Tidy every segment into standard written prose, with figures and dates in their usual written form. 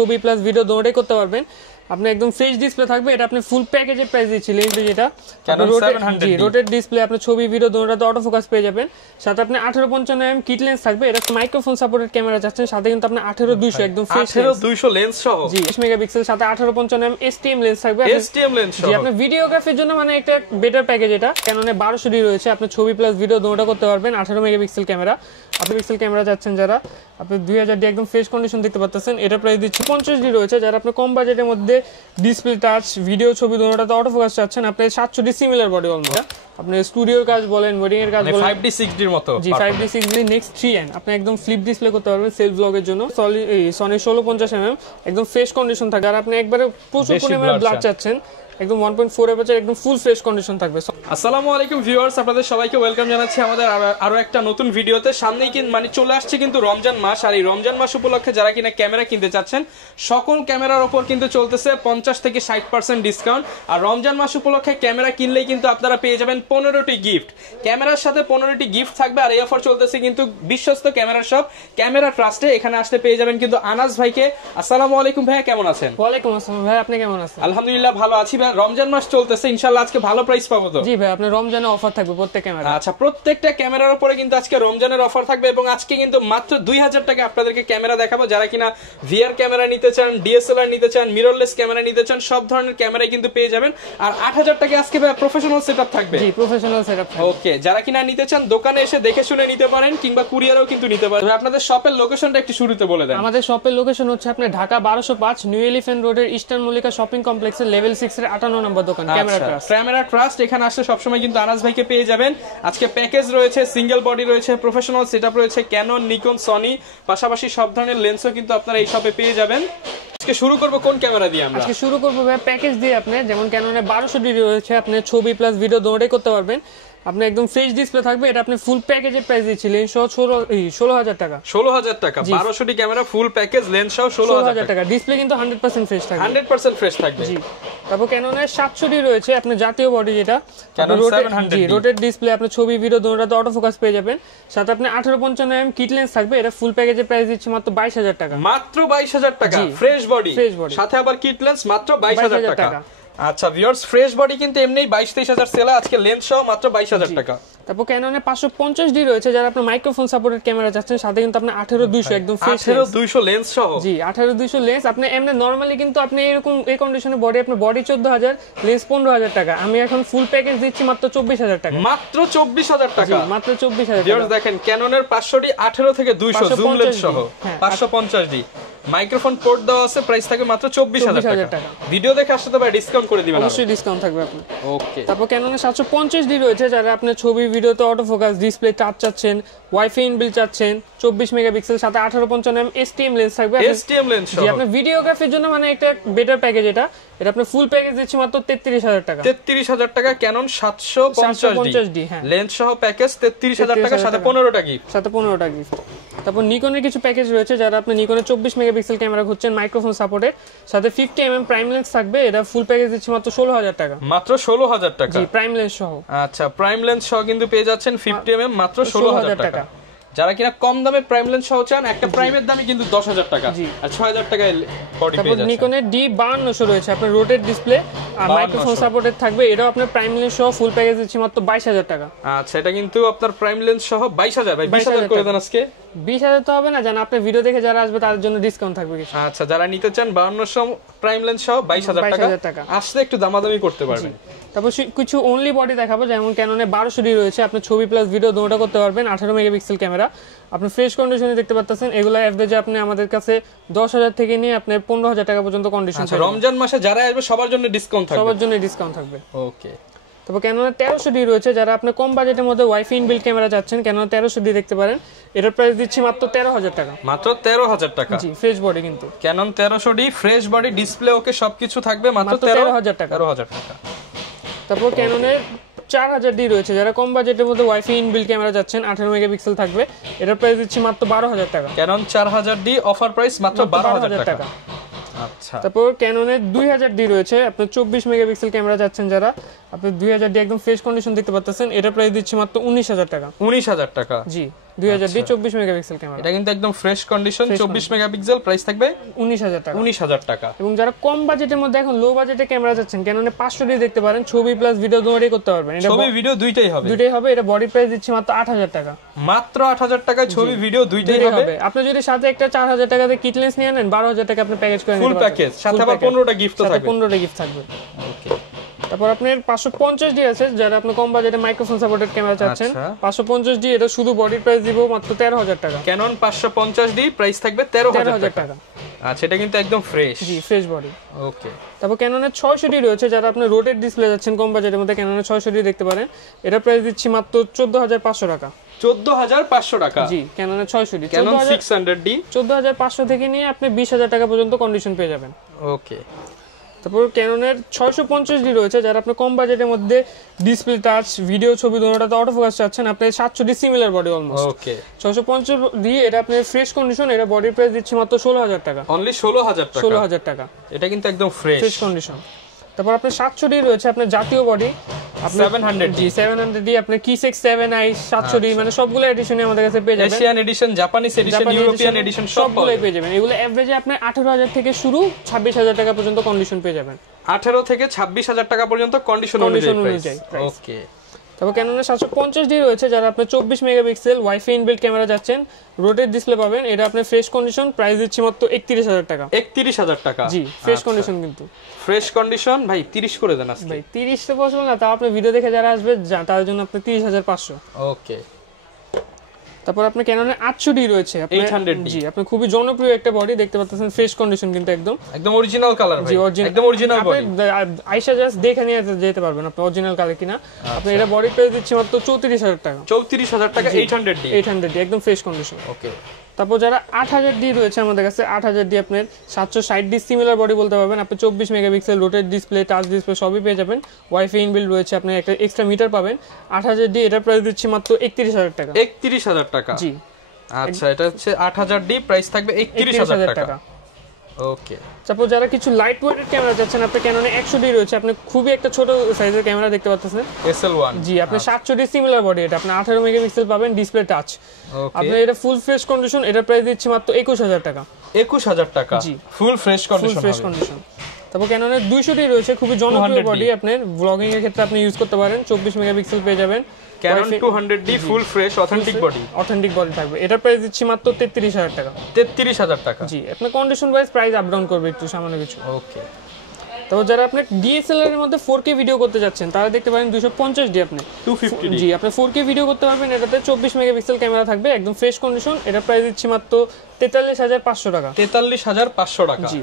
ছবি plus video দুটোই করতে পারবেন। আপনি একদম ফ্রেশ ডিসপ্লে থাকবে, এটা আপনি ফুল প্যাকেজের প্রাইস দিচ্ছিলেন, যেটা রোটেট ডিসপ্লে, আপনি ছবি ভিডিও দুটোতে অটো ফোকাস পেয়ে যাবেন। সাথে আপনি 1855 কিট লেন্স থাকবে, এটা মাইক্রোফোন সাপোর্টেড ক্যামেরা যাচ্ছেন, সাথে কিন্তু আপনি 18200 একদম ফ্রেশ 18200 লেন্স সহ, জি 20 মেগাপিক্সেল, সাথে 1855 এসটিএম লেন্স থাকবে, এসটিএম লেন্স সহ। জি আপনি ভিডিওগ্রাফির জন্য মানে একটা বেটার প্যাকেজ এটা। ক্যাননে 1200D রয়েছে, আপনি ছবি প্লাস ভিডিও দুটো করতে পারবেন। 18 মেগাপিক্সেল ক্যামেরা, আপনি পিক্সেল ক্যামেরা যাচ্ছেন যারা, আপনি 2000D একদম ফ্রেশ কন্ডিশন দেখতে পাচ্ছেন। এটা প্রাইস দিচ্ছি 50D রয়েছে, যারা আপনি কম বাজেটের মধ্যে ডিসপ্লে টাচ ভিডিও ছবি দুটোতে অটো ফোকাস চাচ্ছেন, আপনি 700D সিমিলার বডি অলমোস্ট, আপনি স্টুডিওর কাজ বলেন, ওয়েডিং এর কাজ বলেন, 5D 6D এর মতো, জি 5D 6D নেক্সট 3N আপনি একদম ফ্লিপ ডিসপ্লে করতে পারবেন সেলফ ব্লগের জন্য। সনি 1650mm একদম ফ্রেশ কন্ডিশন থাকে, আর আপনি একবারে প্রচুর পরিমাণে ব্লাড চাচ্ছেন, একদম 1.4 এপারচার একদম ফুল ফ্রেশ কন্ডিশন থাকবে। আসসালামু আলাইকুম ভিউয়ার্স, আপনাদের সবাইকে ওয়েলকাম জানাচ্ছি আমাদের আরো একটা নতুন ভিডিওতে। সামনেই কিন্তু মানে চলে আসছে কিন্তু রমজান মাস, আর এই রমজান মাস উপলক্ষে যারা কিনা ক্যামেরা কিনতে চাচ্ছেন, সকল ক্যামেরার উপর কিন্তু চলতেছে 50 থেকে 60% ডিসকাউন্ট। আর রমজান মাস উপলক্ষে ক্যামেরা কিনলেই কিন্তু আপনারা পেয়ে যাবেন 15টি গিফট, ক্যামেরার সাথে 15টি গিফট থাকবে। আর এই অফার চলতেছে কিন্তু বিশ্বস্ত ক্যামেরা শপ ক্যামেরা ট্রাস্টে। এখানে আসলে পেয়ে যাবেন কিন্তু আনাস ভাইকে। আসসালামু আলাইকুম ভাইয়া, কেমন আছেন? ওয়ালাইকুম আসসালাম ভাই, আপনি কেমন আছেন? আলহামদুলিল্লাহ ভালো আছি ভাই। রমজান মাস চলতেছে, ইনশাআল্লাহ আজকে ভালো প্রাইস পাবো তো? জি ভাই, আপনার রমজানে অফার থাকবে প্রত্যেক ক্যামেরা। আচ্ছা, প্রত্যেকটা ক্যামেরার উপরে কিন্তু আজকে রমজানের অফার থাকবে, এবং আজকে কিন্তু মাত্র 2000 টাকা আপনাদেরকে ক্যামেরা দেখাবো। যারা কিনা ভিআর ক্যামেরা নিতে চান, ডিএসএলআর নিতে চান, মিররলেস ক্যামেরা নিতে চান, সব ধরনের ক্যামেরাই কিন্তু পেয়ে যাবেন। আর 8000 টাকা আজকে ভাই প্রফেশনাল সেটআপ থাকবে। জি প্রফেশনাল সেটআপ থাকবে। ওকে, যারা কিনা নিতে চান দোকানে এসে দেখে শুনে নিতে পারেন, কিংবা কুরিয়ারও কিন্তু নিতে পারেন। আপনাদের শপের লোকেশনটা একটু শুরুতে বলে দেন। আমাদের শপের লোকেশন হচ্ছে আপনার ঢাকা 1205 নিউ এলিফ্যান্ট রোডের ইস্টার্ন মল্লিকা শপিং কমপ্লেক্সের লেভেল 6 এর 58 নম্বর দোকান ক্যামেরা ট্রাস্ট। ক্যামেরা ট্রাস্ট, এখানে আসলে সবসময় কিন্তু আনাস ভাইকে পেয়ে যাবেন। আজকে প্যাকেজ রয়েছে, সিঙ্গেল বডি রয়েছে, প্রফেশনাল সেটআপ রয়েছে, ক্যানন, নিকন, সনি, পাশাপাশি সব ধরনের লেন্সও কিন্তু আপনারা এই শপে পেয়ে যাবেন। আজকে শুরু করব কোন ক্যামেরা দিয়ে? আমরা আজকে শুরু করব ভাই প্যাকেজ দিয়ে। আপনি যেমন ক্যাননে 1200D রয়েছে, আপনি ছবি প্লাস ভিডিও দুটোই করতে পারবেন। আপনি একদম ফ্রেশ ডিসপ্লে থাকবে, এটা আপনি ফুল প্যাকেজের প্রাইস দিচ্ছিলেন 16000 টাকা। 16000 টাকা 1200D camera full package lens সহ 16000 টাকা। ডিসপ্লে কিন্তু 100% ফ্রেশ থাকবে, 100% ফ্রেশ থাকবে। জি। তারপর ক্যাননের 700D রয়েছে, আপনি জাতীয় বডি, যেটা রোটেট ডিসপ্লে, আপনি ছবি ভিডিও দুটোতে অটো ফোকাস পেয়ে যাবেন। সাথে আপনি 1855 কিট লেন্স থাকবে, এটা ফুল প্যাকেজের প্রাইস দিচ্ছি মাত্র 22000 টাকা। মাত্র 22000 টাকা ফ্রেশ বডি, সাথে আবার কিট লেন্স মাত্র 22000 টাকা। আচ্ছা ভিউয়ার্স, ফ্রেশ বডি কিন্তু এমনিই 22-23000 সেলা, আজকে লেন্স সহ মাত্র 22000 টাকা। তারপর ক্যাননে 550D রয়েছে, যারা আপনি মাইক্রোফোন সাপোর্টেড ক্যামেরা যাচ্ছেন, সাথে কিন্তু আপনি 18200 একদম ফ্রেশ 18200 লেন্স সহ, জি 18200 লেন্স। আপনি এমনি নরমালি কিন্তু আপনি এরকম এই কন্ডিশনে বডি, আপনার বডি 14000, লেন্স 15000 টাকা। আমি এখন ফুল প্যাকেজ দিচ্ছি মাত্র 24000 টাকা। মাত্র 24000 টাকা, জি মাত্র 24000 টাকা। ভিউয়ার্স দেখেন, ক্যাননের 500D 18 থেকে 200 জুম লেন্স সহ 550D মাইক্রোফোন পোর্ট দেওয়া আছে, প্রাইস থাকে মাত্র 24000 টাকা। ভিডিও দেখে আসলে তো ভাই ডিসকাউন্ট করে দিবেন? অবশ্যই ডিসকাউন্ট থাকবে আপনার। ওকে, তারপর ক্যাননে 750D রয়েছে, যারা আপনি ছবি ভিডিওতে অটো ফোকাস ডিসপ্লে টাচ চাচ্ছেন, ওয়াইফাই ইনবিল্ট চাচ্ছেন, 24 মেগাপিক্সেল, সাথে 1855 এসটিএম লেন্স থাকবে, এসটিএম লেন্স সহ। জি আপনি ভিডিওগ্রাফির জন্য মানে একটা বেটার প্যাকেজ এটা। এটা আপনি ফুল প্যাকেজ দিচ্ছি মাত্র 33000 টাকা। 33000 টাকা ক্যানন 750D লেন্স সহ প্যাকেজ 33000 টাকা, সাথে 15টা গিফট, সাথে 15টা গিফট। তারপর নিকনের কিছু প্যাকেজ রয়েছে, যারা আপনি নিকনের 24 মেগাপিক্সেল ক্যামেরা খুঁজছেন, মাইক্রোফোন সাপোর্টেড, সাথে 50mm প্রাইম লেন্স থাকবে, এটা ফুল প্যাকেজ দিচ্ছি মাত্র 16000 টাকা। মাত্র 16000 টাকা, জি প্রাইম লেন্স সহ। আচ্ছা, প্রাইম লেন্স সহ কিন্তু পেয়ে যাচ্ছেন 50mm মাত্র 16000 টাকা। যারা কিনা কম দামে প্রাইম লেন্স সহ চান, একটা প্রাইমের দামই কিন্তু 10000 টাকা, আর 6000 টাকায় বডি পেয়ে যাচ্ছেন। নিকনের D5200 রয়েছে, আপনার রোটেট ডিসপ্লে আর মাইক্রোফোন সাপোর্টেড থাকবে, এটাও আপনার প্রাইম লেন্স সহ ফুল প্যাকেজ দিচ্ছি মাত্র 22000 টাকা। আচ্ছা, এটা কিন্তু আপনার প্রাইম লেন্স সহ 22000, ভাই 20000 করে দেন আজকে। 20000 তো হবে না, জান আপনি ভিডিও দেখে যারা আসবে তাদের জন্য ডিসকাউন্ট থাকবে কিছু। আচ্ছা, যারা নিতে চান 5200 প্রাইম লেন্স সহ 22000 টাকা, আসলে একটু দামাদামি করতে পারবেন। তারপর কিছু অনলি বডি দেখাবো, যেমন ক্যাননে 1200D রয়েছে, আপনি ছবি প্লাস ভিডিও দুটো করতে পারবেন। 18 মেগাপিক্সেল ক্যামেরা, আপনি ফ্রেশ কন্ডিশনে দেখতে পাচ্ছেন। এগুলো এভারেজে আপনি আমাদের কাছে 10000 থেকে নিয়ে আপনি 15000 টাকা পর্যন্ত কন্ডিশন। আচ্ছা, রমজান মাসে যারা আসবে সবার জন্য ডিসকাউন্ট থাকবে, সবার জন্য ডিসকাউন্ট থাকবে। ওকে। তারপর ক্যাননে 1300D রয়েছে, যারা আপনি কম বাজেটের মধ্যে ওয়াইফাই ইনবিল্ট ক্যামেরা চাচ্ছেন, ক্যানন 1300D দেখতে পারেন। এটার প্রাইস দিচ্ছি মাত্র 13000 টাকা। মাত্র 13000 টাকা, জি ফ্রেশ বডি কিন্তু। Canon 1300D fresh body, display okay, সবকিছু থাকবে মাত্র 13000 টাকা। 13000 টাকা। তারপর ক্যাননের 4000D রয়েছে, যারা কম বাজেটের মধ্যে ওয়াইফাই ইনবিল্ট ক্যামেরা যাচ্ছেন, 18 মেগাপিক্সেল থাকবে, এটার প্রাইস দিচ্ছি মাত্র 12000 টাকা। ক্যানন 4000D অফার প্রাইস মাত্র 12000 টাকা। আচ্ছা, তারপর ক্যাননের 2000D রয়েছে, আপনি 24 মেগাপিক্সেল ক্যামেরা যাচ্ছেন, যারা আপনি 2000D একদম ফ্রেশ কন্ডিশন দেখতে পাচ্ছেন, এটা প্রাইস দিচ্ছি মাত্র 19000 টাকা। 19000 টাকা, জি 2000D 24 মেগাপিক্সেল ক্যামেরা। এটা কিন্তু একদম ফ্রেশ কন্ডিশন, 24 মেগাপিক্সেল, প্রাইস থাকবে 19000 টাকা। 19000 টাকা। এবং যারা কম বাজেটের মধ্যে এখন লো বাজেটে ক্যামেরা চাচ্ছেন, Canon 500D দেখতে পারেন, ছবি প্লাস ভিডিও দুটোই করতে পারবেন। এটা ছবি ভিডিও দুইটাই হবে। এটা বডি প্রাইস দিচ্ছি মাত্র 8000 টাকা। মাত্র 8000 টাকায় ছবি ভিডিও দুইটাই হবে। আপনি যদি সাথে একটা 4000 টাকাতে কিট লেন্স নিয়ে নেন, 12000 টাকা আপনি প্যাকেজ করে নিতে পারবেন। ফুল প্যাকেজ, সাথে আবার 15টা গিফট থাকবে। 15টা গিফট থাকবে। ওকে। তারপর আপনার 550D আছে, যারা আপনি কম বাজেটে মাইক্রোফোন সাপোর্টেড ক্যামেরা চাচ্ছেন। 550D এটা শুধু বডি প্রাইস দিব মাত্র 13000 টাকা। Canon 550D প্রাইস থাকবে 13000 টাকা। আচ্ছা, এটা কিন্তু একদম ফ্রেশ। জি, ফ্রেশ বডি। ওকে। তারপর Canon 600D রয়েছে, যারা আপনি রোটেট ডিসপ্লে যাচ্ছেন কম বাজেটের মধ্যে, Canon 600D দেখতে পারেন। এটা প্রাইস দিচ্ছি মাত্র 14500 টাকা। 14500 টাকা। জি, Canon 600D। Canon 600D 14500 থেকে নিয়ে আপনি 20000 টাকা পর্যন্ত কন্ডিশন পেয়ে যাবেন। ওকে। তারপর Canon 650D রয়েছে, যারা আপনি কম বাজেটের মধ্যে ডিসপ্লে টাচ ভিডিও ছবি দুটোটাতে অটো ফোকাস চাচ্ছেন, আপনি 700D সিমিলার বডি অলমোস্ট। ওকে। 650D এটা আপনি ফ্রেশ কন্ডিশন, এটা বডি প্রাইস দিচ্ছি মাত্র 16000 টাকা। অনলি 16000 টাকা। 16000 টাকা। এটা কিন্তু একদম ফ্রেশ কন্ডিশন। তারপর আপনার 700D রয়েছে, আপনার জাতীয় বডি। 700D 700D আপনার Kisex 7i 700D, মানে সবগুলো এডিশনে আমাদের কাছে পেয়ে যাবেন। Asian edition, Japanese edition, European edition সবগুলোই পেয়ে যাবেন। এগুলো এভারেজে আপনি 18000 থেকে শুরু 26000 টাকা পর্যন্ত কন্ডিশন পেয়ে যাবেন। 18 থেকে 26000 টাকা পর্যন্ত কন্ডিশন অনুযায়ী প্রাইস। ওকে। তারপর Canon 750D রয়েছে, যারা আপনি 24 মেগাপিক্সেল ওয়াইফাই ইনবিল্ট ক্যামেরা যাচ্ছেন, রোটেট ডিসপ্লে পাবেন। এটা আপনি ফ্রেশ কন্ডিশন, প্রাইস দিচ্ছি মাত্র 31000 টাকা। 31000 টাকা। জি, ফ্রেশ কন্ডিশন কিন্তু। ফ্রেশ কন্ডিশন ভাই 30 করে দেন আজকে। ভাই 30 তো পসিবল না, তাও আপনি ভিডিও দেখে যারা আসবে তার জন্য আপনি 30500। ওকে। তারপর আপনি Canon 800D রয়েছে, 800D। জি, আপনি খুবই জনপ্রিয় একটা বডি দেখতে পাচ্ছেন, ফ্রেশ কন্ডিশন কিন্তু একদম অরিজিনাল কালার ভাই। একদম অরিজিনাল বডি। আইসা জাস্ট দেখে নিয়ে যেতে পারবেন আপনি অরিজিনাল কালার কিনা। আপনি এটা বডি প্রাইস দিচ্ছি মাত্র 34000 টাকা। 34000 টাকা 800D একদম ফ্রেশ কন্ডিশন। ওকে। তারপর যারা 8000D রয়েছে আমাদের কাছে, 8000D আপনার 760D সিমিলার বডি বলতে পারবেন। আপনি 24 megapixel rotate display, touch display সবই পেয়ে যাবেন। ওয়াইফাই ইনবিল্ট রয়েছে, আপনি একটা এক্সট্রা মিটার পাবেন। 8000D এটা প্রাইস দিচ্ছি মাত্র 31000 টাকা। 31000 টাকা। জি। আচ্ছা, এটা হচ্ছে 8000D, প্রাইস থাকবে 31000 টাকা। ওকে। তারপর যারা কিছু লাইট ওয়েটেড ক্যামেরা চাচ্ছেন, আপনি Canon 100D রয়েছে, আপনি খুবই একটা ছোট সাইজের ক্যামেরা দেখতে পাচ্ছেন, SL1। জি, আপনি 700D সিমিলার বডি, এটা আপনি 18 মেগাপিক্সেল পাবেন, ডিসপ্লে টাচ। আপনি এটা ফুল ফ্রেশ কন্ডিশন, এটা প্রাইস দিচ্ছি মাত্র 21000 টাকা। 21000 টাকা। জি, ফুল ফ্রেশ কন্ডিশন। তারপর Canon 200D রয়েছে, খুবই জনপ্রিয় বডি, আপনার ব্লগিং এর ক্ষেত্রে আপনি ইউজ করতে পারেন। 24 মেগাপিক্সেল পেয়ে যাবেন। Canon 200D full fresh authentic body থাকবে। এটা প্রাইস দিচ্ছি মাত্র 33000 টাকা। 33000 টাকা। জি, আপনার condition wise price up down করবে একটু সামান্য কিছু। ওকে। তারপর যারা আপনি DSLR এর মধ্যে 4K ভিডিও করতে যাচ্ছেন, তারা দেখতে পারেন 250D আপনি 250D। জি, আপনি 4K ভিডিও করতে পারবেন। এটাতে 24 মেগাপিক্সেল ক্যামেরা থাকবে, একদম ফ্রেশ কন্ডিশন। এটা প্রাইস দিচ্ছি মাত্র 43500 টাকা। 43500 টাকা। জি।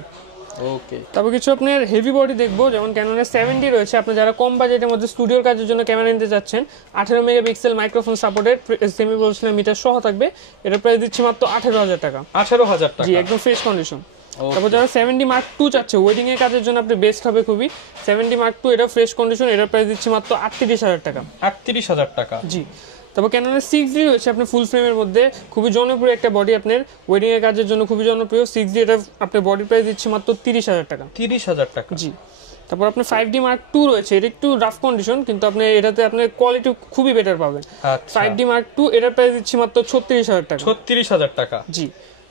ওকে। তারপর কিছু আপনার হেভি বডি দেখবো, যেমন Canon 7D রয়েছে। আপনি যারা কম বাজেটের মধ্যে স্টুডিওর কাজের জন্য ক্যামেরা নিতে যাচ্ছেন, 18 megapixel microphone supported, semi professional metre সহ থাকবে। এটা প্রাইস দিচ্ছি মাত্র 18000 টাকা। 18000 টাকা। জি, একদম ফ্রেশ কন্ডিশন। তারপর যারা 7D Mark II চাচ্ছে, ওয়েডিং এর কাজের জন্য আপনি বেস্ট হবে খুবই। 7D Mark II এটা ফ্রেশ কন্ডিশন, এটা প্রাইস দিচ্ছি মাত্র 38000 টাকা। 38000 টাকা। জি। তারপর Canon 6D রয়েছে, আপনি ফুল ফ্রেমের মধ্যে খুবই জনপ্রিয় একটা বডি, আপনার ওয়েডিং এর কাজের জন্য খুবই জনপ্রিয়। 6D এটা আপনার বডি প্রাইস দিচ্ছে মাত্র 30000 টাকা। 30000 টাকা। জি। তারপর আপনার 5D Mark II রয়েছে, এটা একটু রাফ কন্ডিশন, কিন্তু আপনি এটাতে আপনার কোয়ালিটি খুবই বেটার পাবেন। 5D Mark II এটার প্রাইস দিচ্ছি মাত্র 36000 টাকা। 36000 টাকা। জি।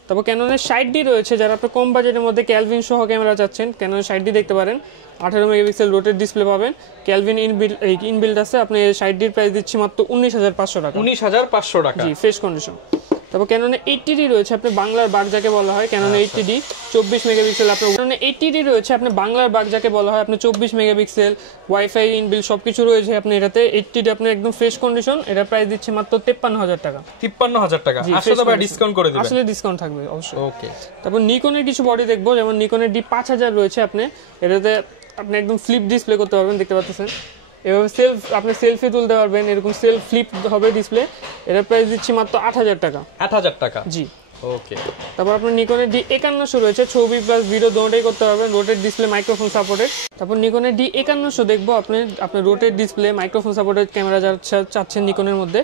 তারপর Canon 60D রয়েছে, যারা আপনি কম বাজেটের মধ্যে ক্যালভিন সহ ক্যামেরা চাচ্ছেন, Canon 60D দেখতে পারেন। 18 মেগাপিক্সেল রোটেট ডিসপ্লে পাবেন, ক্যালভিন ইনবিল্ট আছে। আপনি 60Dর প্রাইস দিচ্ছি মাত্র 19500 টাকা। 19500 টাকা। জি, ফ্রেশ কন্ডিশন। তারপর Canon 80D রয়েছে, আপনি বাংলার বাগ যাকে বলা হয়, Canon 80D 24 মেগাপিক্সেল। আপনার Canon 80D রয়েছে, আপনি বাংলার বাগ যাকে বলা হয়, আপনি 24 মেগাপিক্সেল ওয়াইফাই ইনবিল্ট সবকিছু রয়েছে আপনি এটাতে। 80D আপনি একদম ফ্রেশ কন্ডিশন, এটা প্রাইস দিচ্ছে মাত্র 53000 টাকা। 53000 টাকা। আসলে ভাই ডিসকাউন্ট করে দিবেন। আসলে ডিসকাউন্ট থাকবে অবশ্যই। ওকে। তারপর Nikon-এর কিছু বডি দেখবো, যেমন Nikon-এর D5000 রয়েছে, আপনি এটাতে আপনি একদম ফ্লিপ ডিসপ্লে করতে পারবেন, দেখতে পাচ্ছেন। এভাবে আপনি সেলফি তুলতে পারবেন, এরকম সেলফ ফ্লিপ হবে ডিসপ্লে। এটার প্রাইস দিচ্ছি মাত্র 8000 টাকা। 8000 টাকা। জি। ওকে। তারপর আপনার Nikon-এর D5100 রয়েছে, ছবি প্লাস ভিডিও দুটোই করতে পারবেন, রোটেট ডিসপ্লে মাইক্রোফোন সাপোর্টেড। তারপর Nikon-এর D5100 দেখবো, আপনি rotate display microphone supported camera চাচ্ছেন Nikon-এর মধ্যে।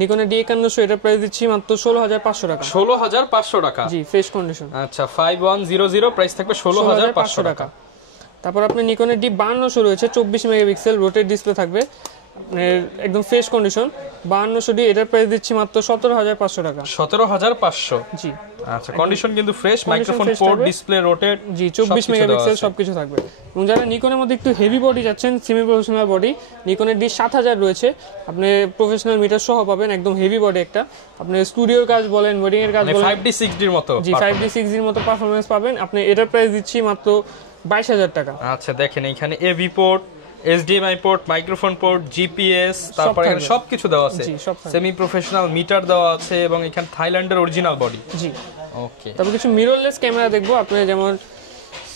Nikon-এর D5100 এটা প্রাইস দিচ্ছি মাত্র 16500 টাকা। 16500 টাকা। জি, ফ্রেশ কন্ডিশন। আচ্ছা, 5100 প্রাইস থাকবে 16500 টাকা। তারপর আপনার Nikon-এর D5200 রয়েছে, 24 মেগাপিক্সেল রোটেট ডিসপ্লে থাকবে। আপনার একদম ফ্রেশ কন্ডিশন 5200D, এটার প্রাইস দিচ্ছি মাত্র 17500 টাকা। 17500। জি আচ্ছা, কন্ডিশন কিন্তু fresh, Condition microphone fresh port, থাকবে। ডিসপ্লে, রোটেট, জি 24 মেগাপিক্সেল সবকিছু থাকবে। এবং যারা নিকনের মধ্যে একটু হেভি বডি যাচ্ছেন, সেমি প্রফেশনাল বডি, নিকনের D7000 রয়েছে, আপনি প্রফেশনাল মিটার সহ পাবেন, একদম হেভি বডি একটা। আপনি স্টুডিওর কাজ বলেন, ওয়েডিং এর কাজ মানে বলেন, 5D 6D এর মতো। জি 5D 6D এর মতো পারফরম্যান্স পাবেন আপনি। এটার প্রাইস দিচ্ছি মাত্র 22000 টাকা। আচ্ছা, দেখেন এখানে AV port, HDMI port, microphone port, GPS, তারপর এখানে থাকবে। সবকিছু দেওয়া আছে, জি, সব থাকবে। সেমি প্রফেশনাল মিটার দেওয়া আছে, এবং এখানে থাইল্যান্ডের অরিজিনাল বডি। জি ওকে, তারপর কিছু মিররলেস ক্যামেরা দেখবো। আপনি যেমন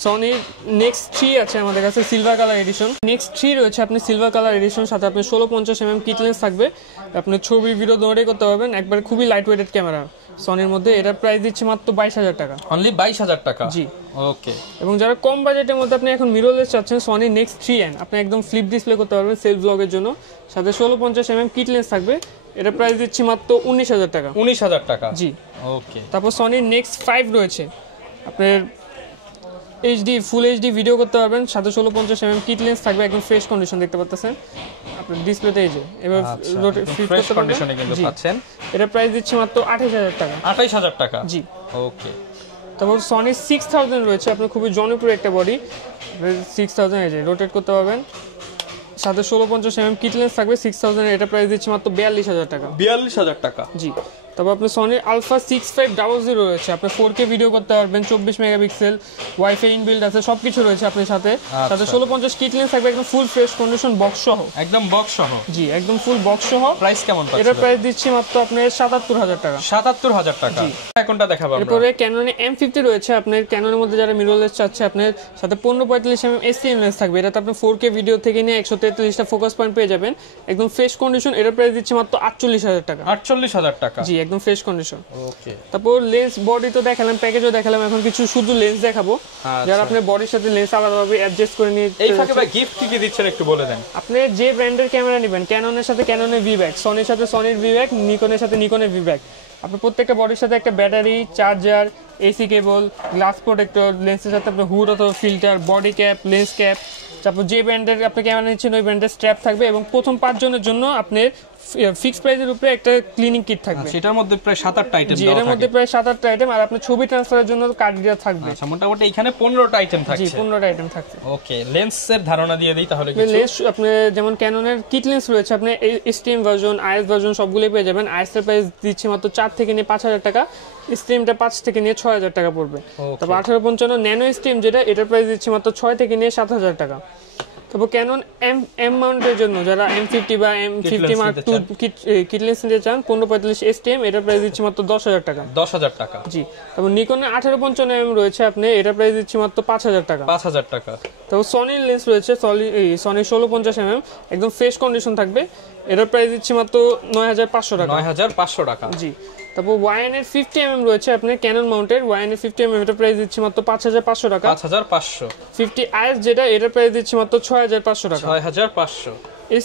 সনির নেক্সট 3 আছে আমাদের কাছে, সিলভার কালার এডিশন। নেক্সট 3 রয়েছে আপনি সিলভার কালার এডিশন, সাথে আপনি 1650mm কিট লেন্স থাকবে, আপনি ছবি ভিডিও দৌড়ে করতে পারবেন, একবার খুবই লাইট ওয়েটেড ক্যামেরা সনির মধ্যে। এটার প্রাইস দিচ্ছি মাত্র 22000 টাকা। অনলি 22000 টাকা। জি ওকে, এবং যারা কম বাজেটের মধ্যে আপনি এখন মিররলেস চাচ্ছেন, সনি নেক্সট 3N আপনি একদম ফ্লিপ ডিসপ্লে করতে পারবেন সেলফ ব্লগের জন্য, সাথে 1650mm কিট লেন্স থাকবে, এটার প্রাইস দিচ্ছি মাত্র 19000 টাকা। 19000 টাকা। জি ওকে, তারপর সনির নেক্সট 5 রয়েছে, আপনার ফুল এইচডি ভিডিও করতে পারবেন, সাথে 1650mm কিট লেন্স থাকবে, একদম ফ্রেশ কন্ডিশন দেখতে পাচ্ছেন আপনার ডিসপ্লেতে। এই যে এবার ফিট ফ্রেশ করতে পারবেন কন্ডিশনে কিন্তু পাচ্ছেন। এটা প্রাইস দিচ্ছি মাত্র 28000 টাকা। 28000 টাকা। জি ওকে, তারপর সনি 6000 রয়েছে, আপনার খুবই জনপ্রিয় একটা বডি, 6000 এই যে রোটেট করতে পারবেন, সাথে 1650mm কিট লেন্স থাকবে 6000 এর, এটা প্রাইস দিচ্ছি মাত্র 42000 টাকা। 42000 টাকা। জি তারপর আপনার সনির আলফা 6500 রয়েছে, আপনি 4K ভিডিও করতে পারবেন, 24 মেগাপিক্সেল, ওয়াইফাই ইনবিল্ড আছে, সবকিছু রয়েছে আপনার সাথে। সাথে 1650 কিট লেন্স থাকবে, একদম ফুল ফ্রেশ কন্ডিশন বক্স সহ। একদম বক্স সহ। জি একদম ফুল বক্স সহ। প্রাইস কেমন পাচ্ছেন? এটার প্রাইস দিচ্ছি মাত্র আপনার 77000 টাকা। 77000 টাকা। কোনটা দেখাবো আমরা? এরপরে ক্যাননে M50 রয়েছে, আপনার ক্যাননের মধ্যে যারা মিররলেস চাচ্ছে, আপনার সাথে 1545mm STM লেন্স থাকবে, এটাতে আপনি 4K ভিডিও থেকে নিয়ে 143টা ফোকাস পয়েন্ট পেয়ে যাবেন, একদম ফ্রেশ কন্ডিশন। এটার প্রাইস দিচ্ছি মাত্র 48000 টাকা। 48000 টাকা। জি একদম ফ্রেশ কন্ডিশন। ওকে, তারপর লেন্স বডি তো দেখালাম, প্যাকেজও দেখালাম, এখন কিছু শুধু লেন্স দেখাবো, যারা আপনার বডির সাথে লেন্স আলাদাভাবে অ্যাডজাস্ট করে নিয়ে। এই ফাঁকে ভাই গিফট কি কি দিচ্ছেন একটু বলে দেন। আপনি যে ব্র্যান্ডের ক্যামেরা নেবেন, ক্যাননের সাথে ক্যাননের ভিব্যাক, সনির সাথে সনির ভিব্যাক, নিকনের সাথে নিকনের ভিব্যাক, আপনি প্রত্যেকটা বডির সাথে একটা ব্যাটারি, চার্জার, এসি কেবল, গ্লাস প্রোটেক্টর, লেন্সের সাথে আপনার হুড অথবা filter, body cap, lens cap, তারপর যে ব্র্যান্ডের আপনি ক্যামেরা নিচ্ছেন ওই ব্র্যান্ডের স্ট্র্যাপ থাকবে, এবং প্রথম 5 জনের জন্য আপনার ফিক্সড প্রাইসের উপরে একটা ক্লিনিং কিট থাকবে। সেটার মধ্যে প্রায় 7-8টা আইটেম জি দেওয়া এর থাকে। মধ্যে প্রায় 7-8টা আইটেম, আর আপনার ছবি ট্রান্সফারের জন্য কার্ড দেওয়া থাকবে। আচ্ছা, মোটামুটি এখানে 15টা আইটেম জি থাকছে। 15টা আইটেম থাকছে। ওকে, লেন্সের ধারণা দিয়ে দেই তাহলে কিছু। লেন্স আপনি যেমন ক্যাননের কিট লেন্স রয়েছে, আপনি স্ট্রিম ভার্সন, আইএস ভার্সন সবগুলোই পেয়ে যাবেন। আইএস এর প্রাইস দিচ্ছে মাত্র 4 থেকে নিয়ে 5000 টাকা, স্ট্রিমটা 5 থেকে নিয়ে 6000 টাকা পড়বে। তারপর 1855 ন্যানো স্ট্রিম যেটা, এটার প্রাইস দিচ্ছে মাত্র 6 থেকে নিয়ে 7000 টাকা। তারপর ক্যানন এম মাউন্টের জন্য যারা M50 বা M50 Mark II kit lens নিতে চান, 1545 STM, এটার প্রাইস দিচ্ছে মাত্র 10000 টাকা। 10000 টাকা। জি তারপর নিকনের 1855mm রয়েছে, আপনি এটার প্রাইস দিচ্ছে মাত্র 5000 টাকা। 5000 টাকা। তারপর সনির লেন্স রয়েছে, সনির 1650mm, একদম ফ্রেশ কন্ডিশন থাকবে, এটার প্রাইস দিচ্ছি মাত্র 9500 টাকা। 9500 টাকা। জি তারপর ওয়াইএনএর 50mm রয়েছে, আপনি ক্যানন মাউন্টের ওয়াইএনএর 50mm, এটার প্রাইস দিচ্ছি মাত্র 5500 টাকা। 5500। 50IS যেটা, এটার প্রাইস দিচ্ছি মাত্র 6500 টাকা। 6500।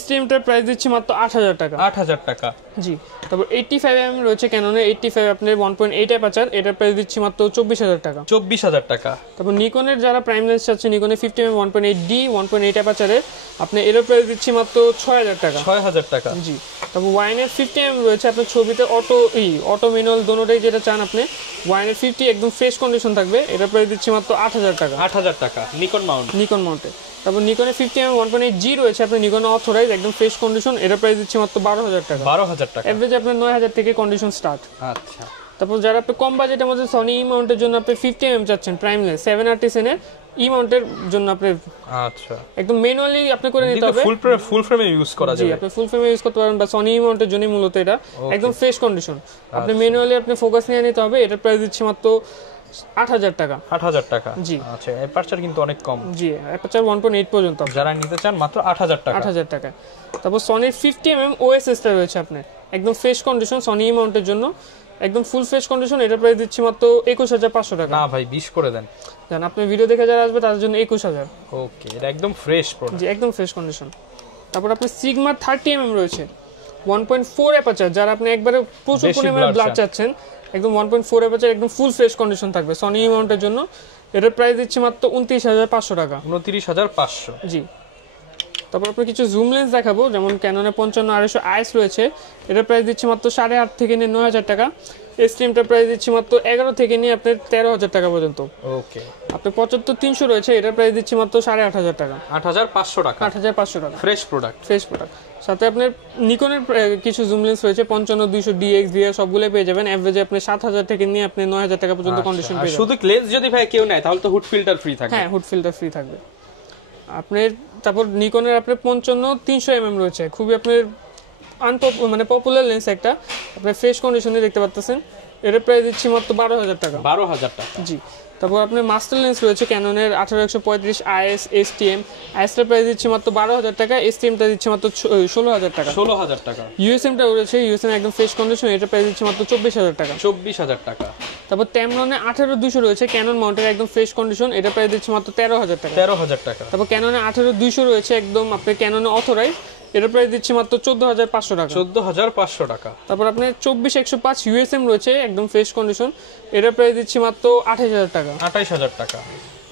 স্ট্রিমটার প্রাইস দিচ্ছি মাত্র 8000 টাকা। 8000 টাকা। জি তারপর 85mm রয়েছে ক্যাননের 85, আপনার 1.8 অ্যাপারচার, এটার প্রাইস দিচ্ছি মাত্র 24000 টাকা। 24000 টাকা। তারপর নিকনের যারা প্রাইম লেন্স চাচ্ছে, নিকনের 50mm 1.8D 1.8 অ্যাপারচারের, আপনি এটার প্রাইস দিচ্ছি মাত্র 6000 টাকা। 6000 টাকা। জি তারপর ওয়াইনের 50mm রয়েছে, আপনার ছবিতে অটো ম্যানুয়াল দোনোটাই যেটা চান আপনি, ওয়াইনের 50 একদম ফ্রেশ কন্ডিশন থাকবে, এটার প্রাইস দিচ্ছি মাত্র 8000 টাকা। 8000 টাকা নিকন মাউন্ট। নিকন মাউন্টে। তারপর নিকনের 50mm 1.8G রয়েছে, আপনি নিকন অথরাইজ একদম ফ্রেশ কন্ডিশন, এটার প্রাইস দিচ্ছি মাত্র 12000 টাকা। 12000 টাকা। এভারেজ আপনার 9000 থেকে কন্ডিশন স্টার্ট। আচ্ছা, তারপর যারা আপনি কম বাজেটের মধ্যে সনি ই মাউন্টের জন্য আপনি 50mm চাচ্ছেন, প্রাইম লেন্স 7RTN এর ই মাউন্টের জন্য আপনি আচ্ছা একদম ম্যানুয়ালি আপনি করে নিতে হবে। ফুল ফ্রেমে ইউজ করা জি যাবে। আপনি ফুল ফ্রেমে ইউজ করতে পারেন, বা সনি ই মাউন্টের জন্য মূলত এটা একদম ফ্রেশ কন্ডিশন, আপনি ম্যানুয়ালি আপনি ফোকাস নিয়ে নিতে হবে। এটার প্রাইস দিচ্ছি মাত্র 8000 টাকা। 8000 টাকা। জি আচ্ছা, অ্যাপারচার কিন্তু অনেক কম। জি অ্যাপারচার 1.8 পর্যন্ত যারা নিতে চান মাত্র 8000 টাকা। 8000 টাকা। তারপর সনির 50mm OSSটা রয়েছে আপনার, একদম ফ্রেশ কন্ডিশন সনি ই মাউন্টের জন্য, একদম ফুল ফ্রেশ কন্ডিশন, এটার প্রাইস দিচ্ছি মাত্র 21500 টাকা। না ভাই 20 করে দেন। জান আপনার ভিডিও দেখে যারা আসবে তাদের জন্য 21000। ওকে, এটা একদম ফ্রেশ প্রোডাক্ট। জি একদম ফ্রেশ কন্ডিশন। তারপর আপনার সিগমা 30mm রয়েছে, 1.4 অ্যাপারচার, যারা আপনি একবারে প্রচুর পরিমাণে ব্লাড চাচ্ছেন, একদম 1.4 অ্যাপারচার, একদম ফুল ফ্রেশ কন্ডিশন থাকবে সনি ই মাউন্টের জন্য, এটার প্রাইস দিচ্ছি মাত্র 29500 টাকা। 29500। জি তারপর আপনার কিছু জুম লেন্স দেখাবো, যেমন ক্যাননের 55-250 IS রয়েছে, এটা প্রাইস দিচ্ছি মাত্র 8.5 থেকে নিয়ে 9,000 টাকা। এক্সট্রিমটা প্রাইস দিচ্ছি মাত্র 11 থেকে নিয়ে আপনার 13,000 টাকা পর্যন্ত। ওকে, আপনার 75-300 রয়েছে, এটা প্রাইস দিচ্ছি মাত্র 8,500 টাকা। 8,500 টাকা, 8,500 টাকা ফ্রেশ প্রোডাক্ট। সাথে আপনার নিকনের কিছু জুম লেন্স রয়েছে 55-200 DX VR সবগুলো পেয়ে যাবেন। এভারেজে আপনি 7,000 থেকে নিয়ে আপনি 9,000 টাকা পর্যন্ত কন্ডিশন পেয়ে যাবেন। শুধু লেন্স যদি ভাই কেউ নেয় তাহলে তো হুড ফিল্টার ফ্রি থাকবে। হ্যাঁ, হুড ফিল্টার ফ্রি থাকবে আপনার। তারপর নিকনের আপনার 55-300 mm রয়েছে, খুবই আপনার মানে পপুলার লেন্স একটা, আপনি ফ্রেশ কন্ডিশনে দেখতে পাচ্ছেন। এর প্রাইস দিচ্ছি মাত্র 12,000 টাকা। 12,000 টাকা, জি। তারপর আপনার মাস্টার লেন্স রয়েছে ক্যাননের 18-135 IS STM। IS-টার প্রাইস দিচ্ছি মাত্র 12,000 টাকা, STM-টা দিচ্ছি মাত্র 16,000 টাকা। 16,000 টাকা। USM-টা রয়েছে, USM একদম ফ্রেশ কন্ডিশন, এটা প্রাইস দিচ্ছি মাত্র 24,000 টাকা। 24,000 টাকা। তারপর Tamron-এ 18-200 রয়েছে, ক্যানন মাউন্টের একদম ফ্রেশ কন্ডিশন, এটা প্রাইস দিচ্ছি মাত্র 13,000 টাকা। 13,000 টাকা। তারপর ক্যাননে 18-200 রয়েছে একদম আপনার ক্যাননে অথরাইজ, এটা প্রাইস দিচ্ছি মাত্র 14,500 টাকা। 14,500 টাকা। তারপর আপনার 24-105 USM রয়েছে একদম ফ্রেশ কন্ডিশন, এটা প্রাইস দিচ্ছি মাত্র 28,000 টাকা। 28,000 টাকা।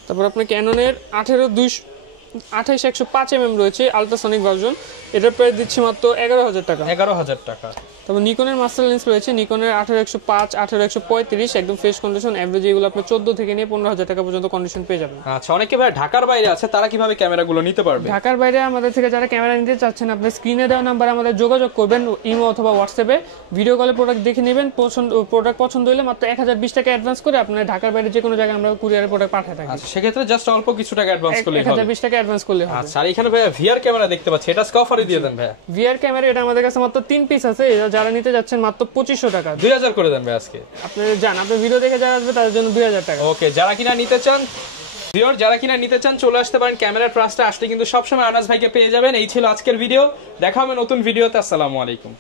তারপর আপনার ক্যাননের 28-105 mm রয়েছে আলট্রাসনিক ভার্সন, এটার প্রাইস দিচ্ছি মাত্র 11,000 টাকা। 11,000 টাকা। তারপর নিকনের মাস্টার লেন্স রয়েছে, নিকনের 18-105, 18-135 একদম ফ্রেশ কন্ডিশন, এভারেজ এগুলো আপনি 14 থেকে নিয়ে 15,000 টাকা পর্যন্ত কন্ডিশন পেয়ে যাবেন। আচ্ছা, অনেকে ভাই ঢাকার বাইরে আছে, তারা কিভাবে ক্যামেরাগুলো নিতে পারবে? ঢাকার বাইরে আমাদের থেকে যারা ক্যামেরা নিতে চাচ্ছেন, আপনি স্ক্রিনে দেওয়া নাম্বারে আমাদের যোগাযোগ করবেন, ইমো অথবা হোয়াটসঅ্যাপে ভিডিও কলে প্রোডাক্ট দেখে নেবেন। প্রোডাক্ট পছন্দ হলে মাত্র 1,020 টাকা অ্যাডভান্স করে আপনার ঢাকার বাইরে যে কোনো জায়গায় আমরা কুরিয়ারে প্রোডাক্ট পাঠিয়ে থাকি। আচ্ছা, সেক্ষেত্রে জাস্ট অল্প কিছু টাকা অ্যাডভান্স করলে হবে। 1,020 টাকা অ্যাডভান্স করলে হবে। আচ্ছা, আর এখানে ভাই ভিআর ক্যামেরা দেখতে পাচ্ছি, এটা অফারে দিয়ে দেন ভাই। ভিআর ক্যামেরা এটা আমাদের কাছে মাত্র 3 পিস আছে, যারা নিতে যাচ্ছেন মাত্র 2500 টাকা। 2,000 করে দেন ভাই আজকে। আপনি জান, আপনি ভিডিও দেখে যারা আসবে তাদের জন্য 2,000 টাকা। ওকে, যারা কিনা নিতে চান চলে আসতে পারেন। ক্যামেরার প্রাইসটা আসলে কিন্তু সবসময় আনাস ভাইকে পেয়ে যাবেন। এই ছিল আজকের ভিডিও, দেখা হবে নতুন ভিডিওতে। আসসালামু আলাইকুম।